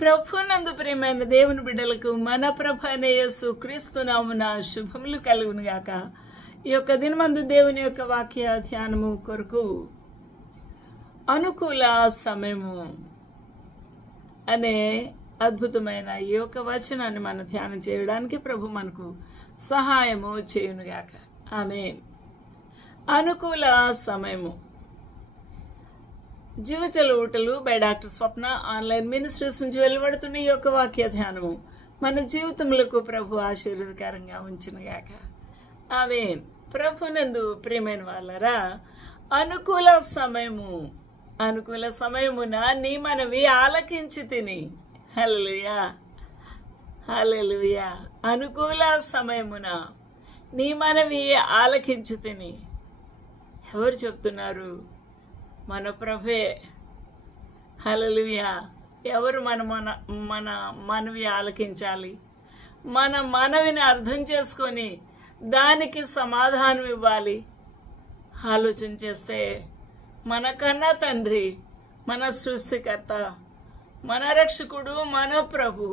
ప్రభునందు ప్రియమైన దేవుని బిడ్డలకు మన ప్రభు అయిన యేసు క్రీస్తు నామమున శుభములు కలుగును గాక. ఈ యొక్క దినమందు దేవుని యొక్క వాక్య ధ్యానము కొరకు అనుకూల సమయము అనే అద్భుతమైన ఈ యొక్క వచనాన్ని మనం ధ్యానం చేయడానికి ప్రభు మనకు సహాయము చేయునుగాక. ఆమేన్. అనుకూల సమయము. జీవజల ఊటలు by doctor Swapna online ministries నుంచి వెలువడుతున్న ఈ యొక్క వాక్య ధ్యానము మన జీవితములకు ప్రభు ఆశీర్వాదకరంగా ఉంచునుగాక. ఆమేన్. ప్రభునందు ప్రియమైన వాళ్ళరా, అనుకూల సమయము. అనుకూల సమయమున నీ మనవి ఆలకించి తిని. హల్లెలూయా, హల్లెలూయా. అనుకూల సమయమున నీ మనవి ఆలకించి తిని. ఎవరు చెప్తున్నారు? మన ప్రభే. హల్లెలూయా. ఎవరు మన మనవి ఆలకించాలి? మన మనవిని అర్థం చేసుకొని దానికి సమాధానం ఇవ్వాలి. ఆలోచన చేస్తే మనకన్నా తండ్రి, మన సృష్టికర్త, మన రక్షకుడు, మన ప్రభు,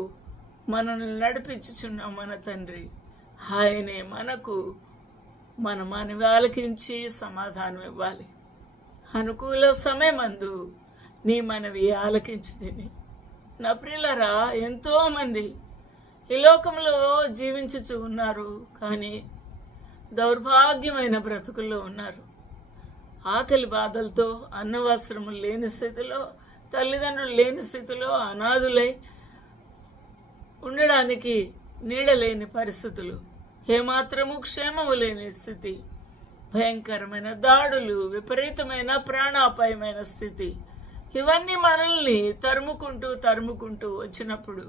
మనల్ని నడిపించుచున్న మన తండ్రి, ఆయనే మనకు మన మనవి ఆలకించి సమాధానం ఇవ్వాలి. అనుకూల సమయమందు నీ మనవి ఆలకించి తిని. నా ప్రియులరా, ఎంతోమంది ఈ లోకంలో జీవించుచు ఉన్నారు, కానీ దౌర్భాగ్యమైన బ్రతుకుల్లో ఉన్నారు. ఆకలి బాధలతో, అన్నవస్త్రములు లేని స్థితిలో, తల్లిదండ్రులు లేని స్థితిలో, అనాథులై ఉండడానికి నీడలేని పరిస్థితులు, ఏమాత్రము క్షేమము లేని స్థితి, భయంకరమైన దాడులు, విపరీతమైన ప్రాణాపాయమైన స్థితి, ఇవన్నీ మనల్ని తరుముకుంటూ వచ్చినప్పుడు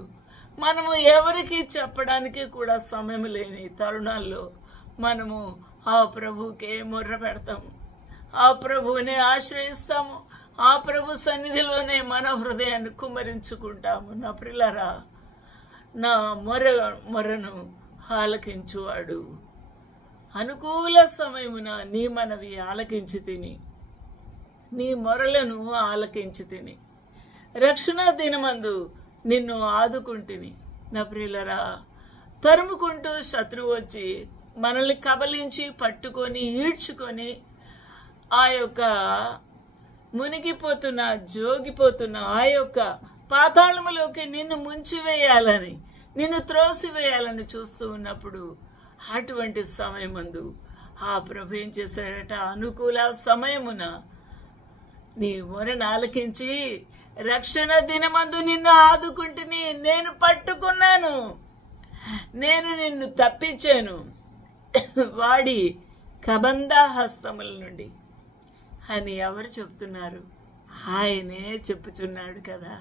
మనము ఎవరికి చెప్పడానికి కూడా సమయం లేని తరుణాల్లో మనము ఆ ప్రభువుకే మొర్ర పెడతాము, ఆ ప్రభువునే ఆశ్రయిస్తాము, ఆ ప్రభు సన్నిధిలోనే మన హృదయాన్ని కుమ్మరించుకుంటాము. నా ప్రియులారా, నా మొరను ఆలకించువాడు. అనుకూల సమయమున నీ మనవి ఆలకించి తిని, నీ మొరలను ఆలకించి తిని, రక్షణ దినమందు నిన్ను ఆదుకుంటుని. నా ప్రియులరా, తరుముకుంటూ శత్రువు వచ్చి మనల్ని కబలించి పట్టుకొని ఈడ్చుకొని ఆ యొక్క మునిగిపోతున్న, జోగిపోతున్న ఆ యొక్క పాతాళములోకి నిన్ను ముంచివేయాలని, నిన్ను త్రోసివేయాలని చూస్తూ ఉన్నప్పుడు అటువంటి సమయమందు ఆ ప్రభు ఏం చేశాడట? అనుకూల సమయమున నీ మొరను ఆలకించి రక్షణ దినమందు నిన్ను ఆదుకుంటుని, నేను పట్టుకున్నాను, నేను నిన్ను తప్పించాను వాడి కబంధ హస్తముల నుండి అని ఎవరు చెప్తున్నారు? ఆయనే చెప్పుచున్నాడు కదా.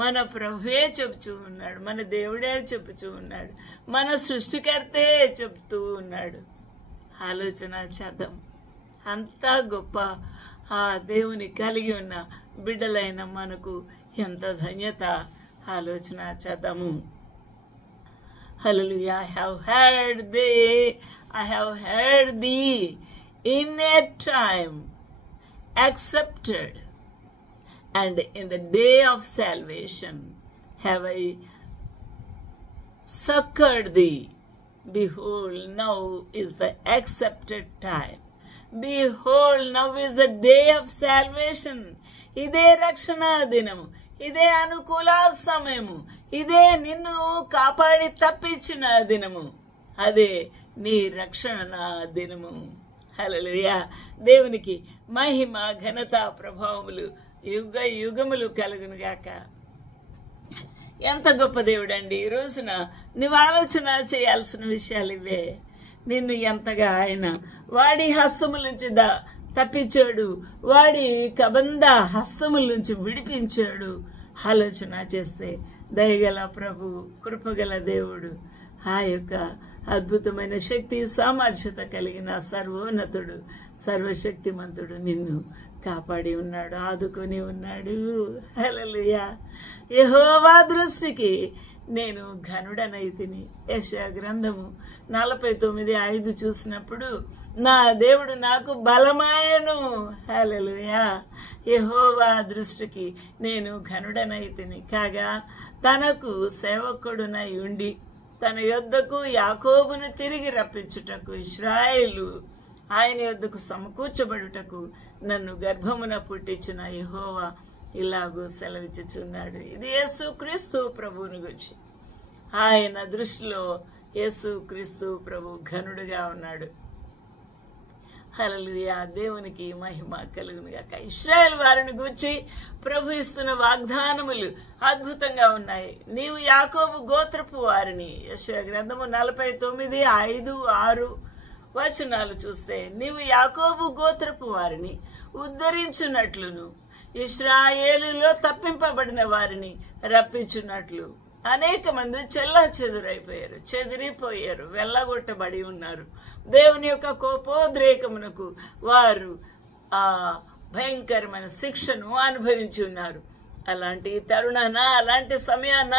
మన ప్రభువే చెప్తూ ఉన్నాడు, మన దేవుడే చెప్తూ ఉన్నాడు, మన సృష్టికర్తే చెప్తూ ఉన్నాడు. ఆలోచన చేద్దాం. అంతా గొప్ప ఆ దేవుని కలిగి ఉన్న బిడ్డలైన మనకు ఎంత ధన్యత. ఆలోచన చేద్దాము. హల్లెలూయా. I have heard thee in a time accepted, and in the day of salvation have I succored thee. Behold, now is the accepted time. Behold, now is the day of salvation. ఇదే రక్షణ దినము, ఇదే అనుకూల సమయము, ఇదే నిన్ను కాపాడి తప్పించిన దినము, అదే నీ రక్షణ దినము. హల్లెలూయా. దేవునికి మహిమ, ఘనత, ప్రభావములు యుగ యుగములు కలుగునుగాక. ఎంత గొప్ప దేవుడండి. ఈ రోజున నువ్వు ఆలోచన చేయాల్సిన విషయాలు ఇవే. నిన్ను ఎంతగా ఆయన వాడి హస్తముల నుంచి తప్పించాడు, వాడి కబంధ హస్తముల నుంచి విడిపించాడు. ఆలోచన చేస్తే దయగల ప్రభు, కృపగల దేవుడు, ఆ యొక్క అద్భుతమైన శక్తి, సామర్థ్యత కలిగిన సర్వోన్నతుడు, సర్వశక్తిమంతుడు నిన్ను కాపాడి ఉన్నాడు, ఆదుకొని ఉన్నాడు. హల్లెలూయా. యెహోవా దృష్టికి నేను ఘనుడనైతిని. యెషయా గ్రంథము 49:5 చూసినప్పుడు నా దేవుడు నాకు బలమాయను. హల్లెలూయా. యెహోవా దృష్టికి నేను ఘనుడనైతిని కాగా తనకు సేవకుడునై ఉండి తన యొద్దకు యాకోబును తిరిగి రప్పించుటకు ఇశ్రాయేలు ఆయన యొద్దకు సమకూర్చబడుటకు నన్ను గర్భమున పుట్టించిన యెహోవా ఇలాగూ సెలవిచ్చుచున్నాడు. ఇది యేసుక్రీస్తు ప్రభువుని గురించి. ఆయన దృష్టిలో యేసుక్రీస్తు ప్రభు ఘనుడుగా ఉన్నాడు. హల్లెలూయా. దేవునికి మహిమ కలుగును గాక. ఇశ్రాయేలు వారిని గూర్చి ప్రభు ఇస్తున్న వాగ్దానములు అద్భుతంగా ఉన్నాయి. నీవు యాకోబు గోత్రపు వారిని, యెషయా గ్రంథము 49:5-6 వచనాలు చూస్తే, నీవు యాకోబు గోత్రపు వారిని ఉద్ధరించున్నట్లును ఇశ్రాయేలులో తప్పింపబడిన వారిని రప్పించున్నట్లు. అనేక మంది చెదిరిపోయారు, వెళ్ళగొట్టబడి ఉన్నారు. దేవుని యొక్క కోపోద్రేకమునకు వారు ఆ భయంకరమైన శిక్షను అనుభవించి ఉన్నారు. అలాంటి తరుణాన, అలాంటి సమయాన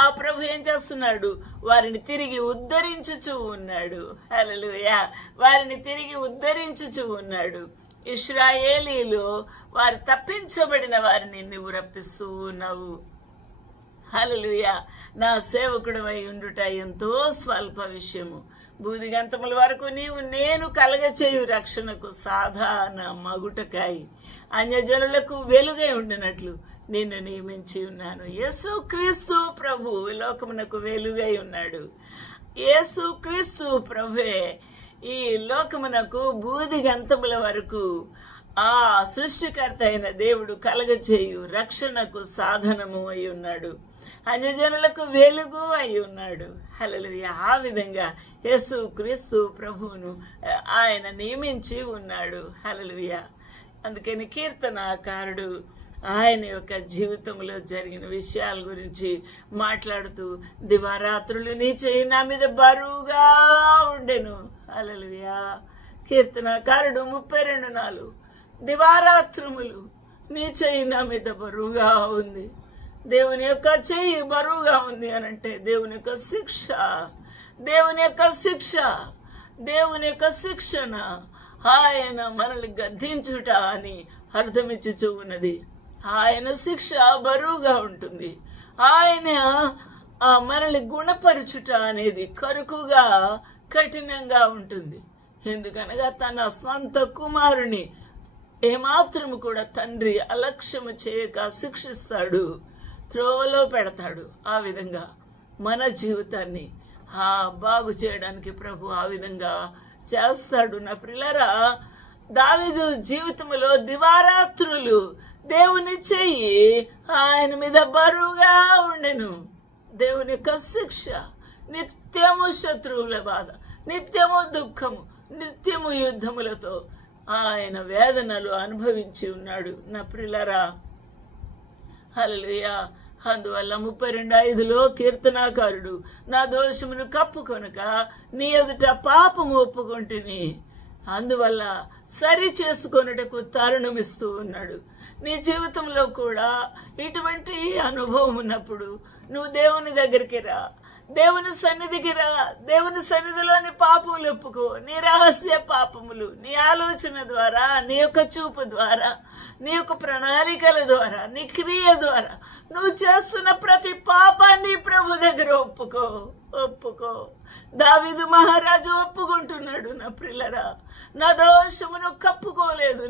ఆ ప్రభు ఏం చేస్తున్నాడు? వారిని తిరిగి ఉద్ధరించుచూ ఉన్నాడు. హల్లెలూయా. వారిని తిరిగి ఉద్ధరించుచూ ఉన్నాడు. ఇశ్రాయేలీలో వారు తప్పించబడిన వారిని నువ్వు రప్పిస్తూ ఉన్నావు. హల్లెలూయా. నా సేవకుడవై ఉండుట ఎంతో స్వల్ప విషయము. బూదిగంతముల వరకు నేను కలగచేయు రక్షణకు సాధారణ మగుటకాయి అన్యజనులకు వెలుగై ఉండినట్లు నిన్ను నియమించి ఉన్నాను. యేసుక్రీస్తు ప్రభు లోకమునకు వెలుగై ఉన్నాడు. యేసుక్రీస్తు ప్రభువే ఈ లోకమునకు బూదిగంతముల వరకు ఆ సృష్టికర్త అయిన దేవుడు కలగచేయు రక్షణకు సాధనము అయి ఉన్నాడు. అన్యజనులకు వెలుగు అయి ఉన్నాడు. హల్లెలూయా. ఆ విధంగా యేసుక్రీస్తు ప్రభువును ఆయన నియమించి ఉన్నాడు. హల్లెలూయా. అందుకని కీర్తనాకారుడు ఆయన యొక్క జీవితంలో జరిగిన విషయాల గురించి మాట్లాడుతూ, దివారాత్రులు నీ చెయ్యి నా మీద బరువుగా ఉండెను. హల్లెలూయా. కీర్తనాకారుడు 32:4 దివారాత్రములు నీ చెయ్యి నా మీద బరువుగా ఉంది. దేవుని యొక్క చెయ్యి బరువుగా ఉంది అనంటే దేవుని యొక్క శిక్ష, దేవుని యొక్క శిక్ష, దేవుని యొక్క శిక్షణ, ఆయన మనల్ని గద్దించుట అని అర్థమిచ్చుచూ ఉన్నది. ఆయన శిక్ష బరువుగా ఉంటుంది. ఆయన మనల్ని గుణపరచుట అనేది కరుకుగా, కఠినంగా ఉంటుంది. ఎందుకనగా తన స్వంత కుమారుని ఏమాత్రము కూడా తండ్రి అలక్ష్యము చేయక శిక్షిస్తాడు, త్రోవలో పెడతాడు. ఆ విధంగా మన జీవితాన్ని బాగు చేయడానికి ప్రభు ఆ విధంగా చేస్తాడు. నా ప్రియులారా, దావీదు జీవితంలో దివారాత్రులు దేవుని చెయ్యి ఆయన మీద బరువుగా ఉండెను. దేవుని యొక్క శిక్ష, నిత్యము శత్రువుల బాధ, నిత్యము దుఃఖము, నిత్యము యుద్ధములతో ఆయన వేదనలు అనుభవించి ఉన్నాడు. నా ప్రియులారా, హల్లెలూయా. అందువల్ల 32:5 కీర్తనాకారుడు, నా దోషమును కప్పుకొనక నీ ఎదుట పాపము ఒప్పుకొంటిని, అందువల్ల సరి చేసుకొనుటకు తరుణం ఇస్తూ ఉన్నాడు. నీ జీవితంలో కూడా ఇటువంటి అనుభవం ఉన్నప్పుడు నువ్వు దేవుని దగ్గరికి రా, దేవుని సన్నిధికి రా. దేవుని సన్నిధిలోని పాపములు ఒప్పుకో. నీ రహస్య పాపములు నీ ఆలోచన ద్వారా, నీ యొక్క చూపు ద్వారా, నీ యొక్క ప్రణాళికల ద్వారా, నీ క్రియ ద్వారా నువ్వు చేస్తున్న ప్రతి పాపాన్ని ప్రభు దగ్గర ఒప్పుకో. దావీదు మహారాజు ఒప్పుకుంటున్నాడు. నా ప్రియులారా, నా దోషమును కప్పుకోలేదు.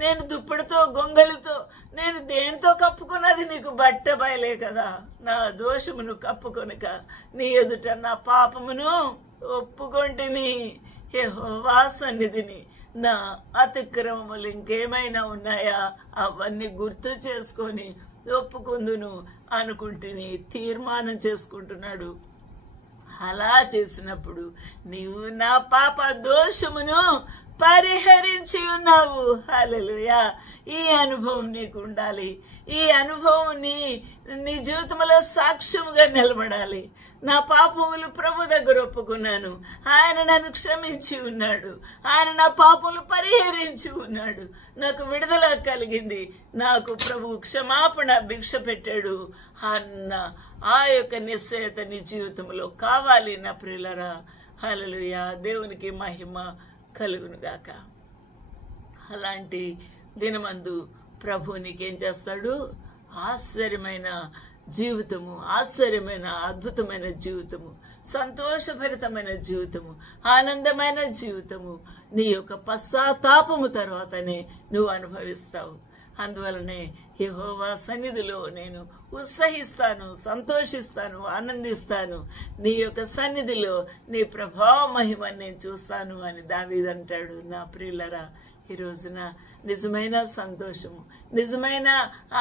నేను దుప్పటితో, గొంగళితో, నేను దేంతో కప్పుకున్నది నీకు బట్ట బయలే కదా. నా దోషమును కప్పుకొనక నీ ఎదుట నా పాపమును ఒప్పుకొంటిని. యెహోవా సన్నిధిని నా అతిక్రమములు ఇంకేమైనా ఉన్నాయా అవన్నీ గుర్తు చేసుకొని ఒప్పుకుందును అనుకుంటుని తీర్మానం చేసుకుంటున్నాడు. అలా చేసినప్పుడు నీవు నా పాప దోషమును పరిహరించి ఉన్నావు. హల్లెలూయా. ఈ అనుభవం నీకు ఉండాలి. ఈ అనుభవం నీ జీవితంలో సాక్ష్యముగా నిలబడాలి. నా పాపములు ప్రభు దగ్గర ఒప్పుకున్నాను, ఆయన నన్ను క్షమించి ఉన్నాడు, ఆయన నా పాపములు పరిహరించి ఉన్నాడు, నాకు విడుదల కలిగింది, నాకు ప్రభు క్షమాపణ భిక్ష పెట్టాడు అన్న ఆ యొక్క నిశ్చయత నీ జీవితంలో కావాలి నా ప్రియులరా. హల్లెలూయా. దేవునికి మహిమ కలుగునుగాక. అలాంటి దినమందు ప్రభు నీకేం చేస్తాడు? ఆశ్చర్యమైన జీవితము, ఆశ్చర్యమైన అద్భుతమైన జీవితము, సంతోషభరితమైన జీవితము, ఆనందమైన జీవితము నీ యొక్క పశ్చాత్తాపము తర్వాతనే నువ్వు అనుభవిస్తావు. అందువలనే యెహోవా సన్నిధిలో నేను ఉత్సహిస్తాను, సంతోషిస్తాను, ఆనందిస్తాను. నీ యొక్క సన్నిధిలో నీ ప్రభావ మహిమని నేను చూస్తాను అని దావీదు అంటాడు. నా ప్రియులరా, ఈ రోజున నిజమైన సంతోషము, నిజమైన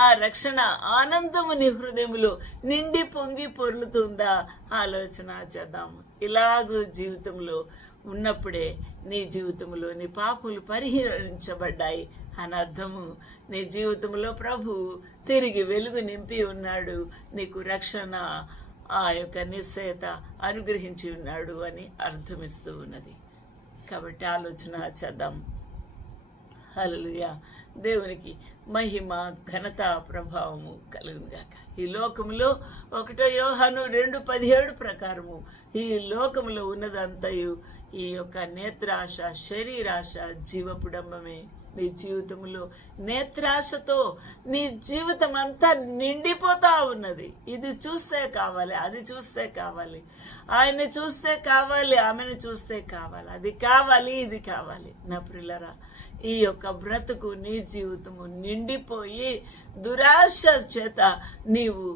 ఆ రక్షణ ఆనందము నీ హృదయంలో నిండి పొంగి పొర్లుతుందా? ఆలోచన చేద్దాము. ఇలాగూ జీవితంలో ఉన్నప్పుడే నీ జీవితంలో నీ పాపులు పరిహరించబడ్డాయి అని అర్థము. నీ జీవితంలో ప్రభు తిరిగి వెలుగు నింపి ఉన్నాడు, నీకు రక్షణ ఆ యొక్క నిశ్చయత అనుగ్రహించి ఉన్నాడు అని అర్థమిస్తూ ఉన్నది. కాబట్టి ఆలోచన చేద్దాం. హల్లెలూయా. దేవునికి మహిమ, ఘనత, ప్రభావము కలుగునుగాక. ఈ లోకములో 1 యోహాను 2:17 ప్రకారము ఈ లోకములో ఉన్నదంతయు ఈ యొక్క నేత్రాశ, శరీరాశ, జీవపుడంబమే. నీ జీవితంలో నేత్రాశతో నీ జీవితం అంతా నిండిపోతా ఉన్నది. ఇది చూస్తే కావాలి, అది చూస్తే కావాలి, ఆయన్ని చూస్తే కావాలి, ఆమెను చూస్తే కావాలి, అది కావాలి, ఇది కావాలి. నా ప్రియులరా, ఈ యొక్క బ్రతుకు నీ జీవితము నిండిపోయి దురాశ చేత నీవు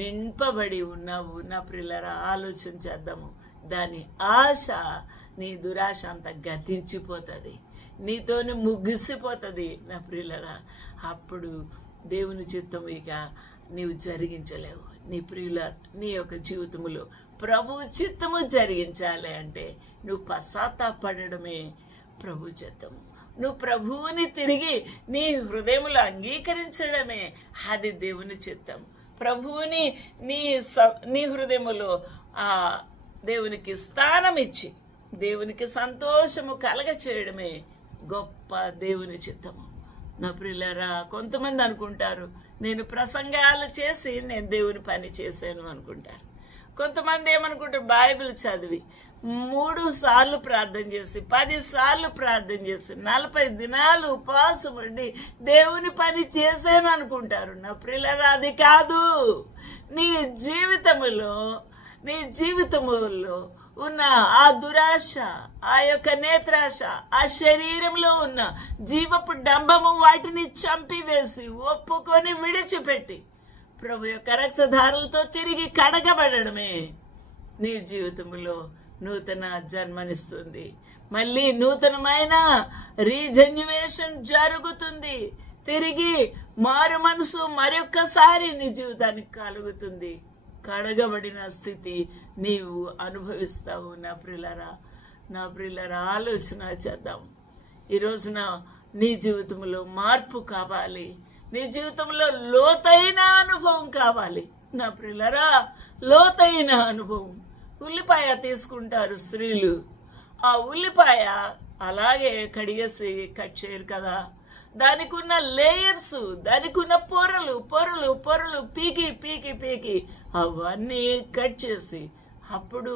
నింపబడి ఉన్నావు. నా ప్రియులరా, ఆలోచన చేద్దాము. దాని ఆశ, నీ దురాశ అంతా గతించిపోతుంది, నీతోనే ముగిసిపోతుంది. నా ప్రియులరా, అప్పుడు దేవుని చిత్తం ఇక నీవు జరిగించలేవు. నీ ప్రియుల నీ యొక్క జీవితంలో ప్రభు చిత్తము జరిగించాలి అంటే నువ్వు పశ్చాత్తాపడమే ప్రభు చిత్తము. నువ్వు ప్రభువుని తిరిగి నీ హృదయములో అంగీకరించడమే అది దేవుని చిత్తం. ప్రభువుని నీ హృదయములో ఆ దేవునికి స్థానం ఇచ్చి దేవునికి సంతోషము కలగ చేయడమే గొప్ప దేవుని చిత్తము. నా ప్రియులారా, కొంతమంది అనుకుంటారు నేను ప్రసంగాలు చేసి నేను దేవుని పని చేశాను అనుకుంటారు. కొంతమంది ఏమనుకుంటారు, బైబిల్ చదివి 3 సార్లు ప్రార్థన చేసి 10 సార్లు ప్రార్థన చేసి 40 దినాలు ఉపవాసం ఉండి దేవుని పని చేశాను అనుకుంటారు. నా ప్రియులారా, అది కాదు. నీ జీవితములో ఉన్న ఆ దురాశ, ఆ యొక్క నేత్రాశ, ఆ శరీరంలో ఉన్న జీవపు డంబము వాటిని చంపివేసి ఒప్పుకొని విడిచిపెట్టి ప్రభు యొక్క రక్తధారలతో తిరిగి కడగబడమే నీ జీవితంలో నూతన జన్మనిస్తుంది. మళ్ళీ నూతనమైన రీజన్యువేషన్ జరుగుతుంది. తిరిగి మారు మనసు మరొక్కసారి నీ జీవితానికి కలుగుతుంది. కడగబడిన స్థితి నీవు అనుభవిస్తావు. నా ప్రియులరా, ఆలోచన చేద్దాం. ఈ రోజున నీ జీవితంలో మార్పు కావాలి. నీ జీవితంలో లోతైన అనుభవం కావాలి. నా ప్రియులరా, లోతైన అనుభవం. ఉల్లిపాయ తీసుకుంటారు స్త్రీలు. ఆ ఉల్లిపాయ అలాగే కడిగేసి కట్ చేయరు కదా. దానికి ఉన్న లేయర్స్, దానికి ఉన్న పొరలు పీకి అవన్నీ కట్ చేసి అప్పుడు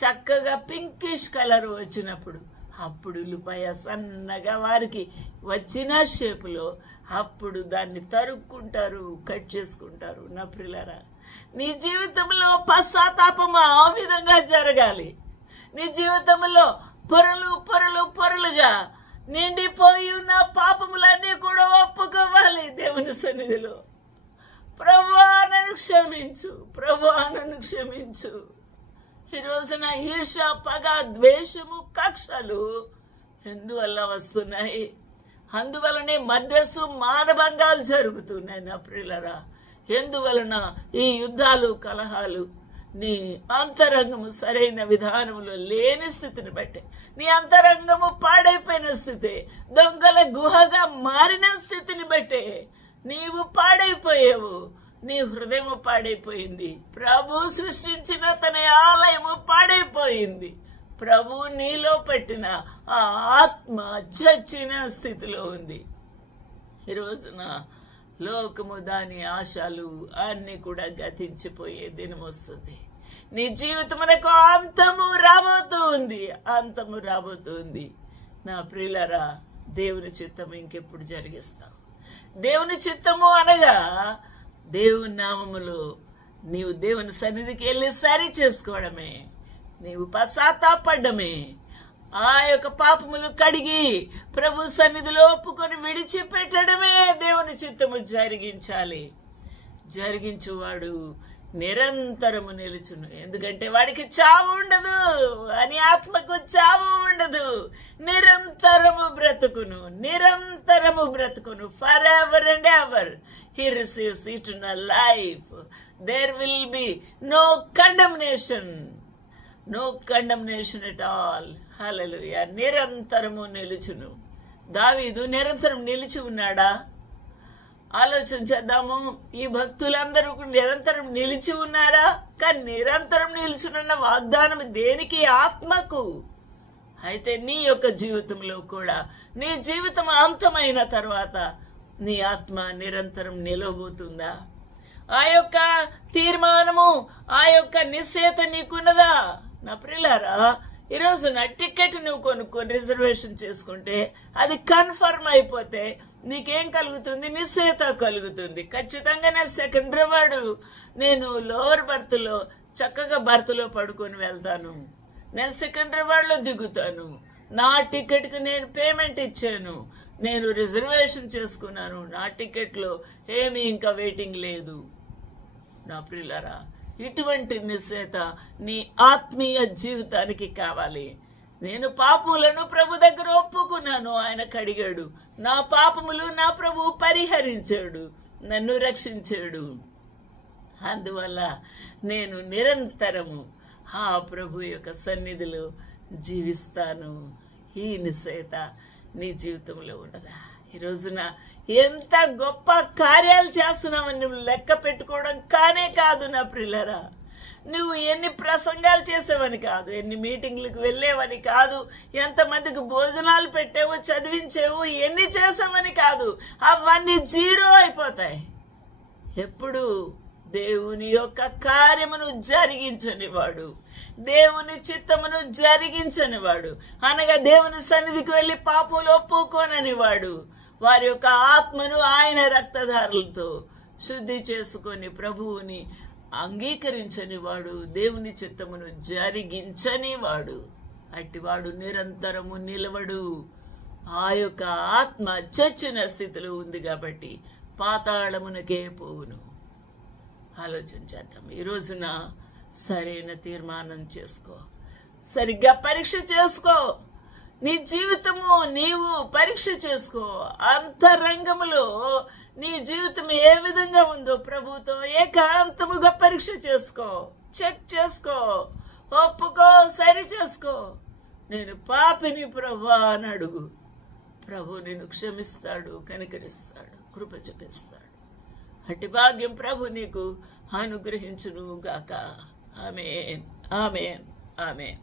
చక్కగా పింకిష్ కలర్ వచ్చినప్పుడు అప్పుడు ఉల్లిపాయ సన్నగా వారికి వచ్చిన షేపులో అప్పుడు దాన్ని తరుక్కుంటారు, కట్ చేసుకుంటారు. నా ప్రియులారా, నీ జీవితంలో పశ్చాత్తాపము ఆ విధంగా జరగాలి. నీ జీవితంలో పొరలుగా నిండిపోయి ఉన్న పాపములన్నీ కూడా ఒప్పుకోవాలి దేవుని సన్నిధిలో. ప్రభువా నన్ను క్షమించు. ఈ రోజున ఈర్ష, పగ, ద్వేషము, కక్షలు ఎందువల్ల వస్తున్నాయి? అందువలనే మర్డర్సు, మానభంగాలు జరుగుతున్నాయి. నా ప్రియులరా, ఎందువలన ఈ యుద్ధాలు, కలహాలు? నీ అంతరంగము సరైన విధానంలో లేని స్థితిని బట్టి, నీ అంతరంగము పాడైపోయిన స్థితి, దొంగల గుహగా మారిన స్థితిని బట్టే నీవు పాడైపోయావు. నీ హృదయము పాడైపోయింది. ప్రభు సృష్టించిన తన ఆలయము పాడైపోయింది. ప్రభు నీలో పెట్టిన ఆ ఆత్మ చచ్చిన స్థితిలో ఉంది. ఈ రోజున లోకము దాని ఆశలు అన్ని కూడా గతించిపోయే దినం వస్తుంది. నీ జీవితమునకు అంతము రాబోతుంది, అంతము రాబోతుంది. నా ప్రియులరా, దేవుని చిత్తము ఇంకెప్పుడు జరిగిస్తావు? దేవుని చిత్తము అనగా దేవుని నామములో నీవు దేవుని సన్నిధికి వెళ్ళి సరి చేసుకోవడమే, నీవు పశ్చాత్తాపడమే, ఆ యొక్క పాపములు కడిగి ప్రభు సన్నిధిలో ఒప్పుకొని విడిచిపెట్టడమే దేవుని చిత్తము జరిగించాలి. జరిగించువాడు నిరంతరము నిలుచును. ఎందుకంటే వాడికి చావు ఉండదు, అని ఆత్మకు చావు ఉండదు. నిరంతరము బ్రతుకును, నిరంతరము బ్రతుకును. For ever and ever he receives eternal life. There will be no condemnation, no condemnation at all. హల్లెలూయా. నిరంతరము నిలుచును. దావీదు నిరంతరం నిలిచి ఉన్నాడా? ఆలోచన చేద్దాము. ఈ భక్తులందరూ నిరంతరం నిలిచి ఉన్నారా? కానీ నిరంతరం నిలుచున్న వాగ్దానం దేనికి? ఆత్మకు. అయితే నీ యొక్క జీవితంలో కూడా, నీ జీవితం అంతమైన తర్వాత నీ ఆత్మ నిరంతరం నిలవబోతుందా? ఆ యొక్క తీర్మానము, ఆ యొక్క నిశ్చయత నీకున్నదా? నా ప్రియులారా, ఈరోజు నా టికెట్ నువ్వు కొనుక్కొని రిజర్వేషన్ చేసుకుంటే అది కన్ఫర్మ్ అయిపోతే నీకేం కలుగుతుంది? నిశ్చయత కలుగుతుంది. ఖచ్చితంగా నా సెకండరీ వాడు నేను లోవర్ బర్త్లో చక్కగా బర్త్లో పడుకొని వెళ్తాను, నేను సెకండరీ వార్డులో దిగుతాను, నా టికెట్కి నేను పేమెంట్ ఇచ్చాను, నేను రిజర్వేషన్ చేసుకున్నాను, నా టికెట్లో ఏమీ ఇంకా వెయిటింగ్ లేదు. నా ప్రియులారా, ఇటువంటి నిశ్చయత నీ ఆత్మీయ జీవితానికి కావాలి. నేను పాపములను ప్రభు దగ్గర ఒప్పుకున్నాను, ఆయన కడిగాడు. నా పాపములు నా ప్రభు పరిహరించాడు, నన్ను రక్షించాడు. అందువల్ల నేను నిరంతరము ఆ ప్రభు యొక్క సన్నిధిలో జీవిస్తాను. ఈ నిశ్చయత నీ జీవితంలో ఉండదా? ఈ రోజున ఎంత గొప్ప కార్యాలు చేస్తున్నావని నువ్వు లెక్క పెట్టుకోవడం కానే కాదు. నా ప్రియులరా, నువ్వు ఎన్ని ప్రసంగాలు చేసావని కాదు, ఎన్ని మీటింగ్లకు వెళ్ళేవని కాదు, ఎంతమందికి భోజనాలు పెట్టావు, చదివించావు, ఎన్ని చేసావని కాదు, అవన్నీ జీరో అయిపోతాయి. ఎప్పుడు దేవుని యొక్క కార్యమును జరిగించని వాడు, దేవుని చిత్తమును జరిగించని వాడు, అనగా దేవుని సన్నిధికి వెళ్లి పాపములు ఒప్పుకోనని వాడు, వారి యొక్క ఆత్మను ఆయన రక్తధారులతో శుద్ధి చేసుకొని ప్రభువుని అంగీకరించని వాడు, దేవుని చిత్తమును జరిగించని వాడు, అట్టివాడు నిరంతరము నిలవడు. ఆ యొక్క ఆత్మ చచ్చిన స్థితిలో ఉంది కాబట్టి పాతాళమునకే పోవును. ఆలోచన చేద్దాం. ఈ రోజున సరైన తీర్మానం చేసుకో, సరిగ్గా పరీక్ష చేసుకో. నీ జీవితము నీవు పరీక్ష చేసుకో. అంతరంగములో నీ జీవితం ఏ విధంగా ఉందో ప్రభుతో ఏకాంతముగా పరీక్ష చేసుకో, చెక్ చేసుకో, ఒప్పుకో, సరి చేసుకో. నేను పాపిని ప్రభువా అని అడుగు. ప్రభు నిన్ను క్షమిస్తాడు, కనికరిస్తాడు, కృప చూపిస్తాడు. అట్టి భాగ్యం ప్రభు నీకు అనుగ్రహించును గాక. ఆమేన్, ఆమేన్, ఆమేన్.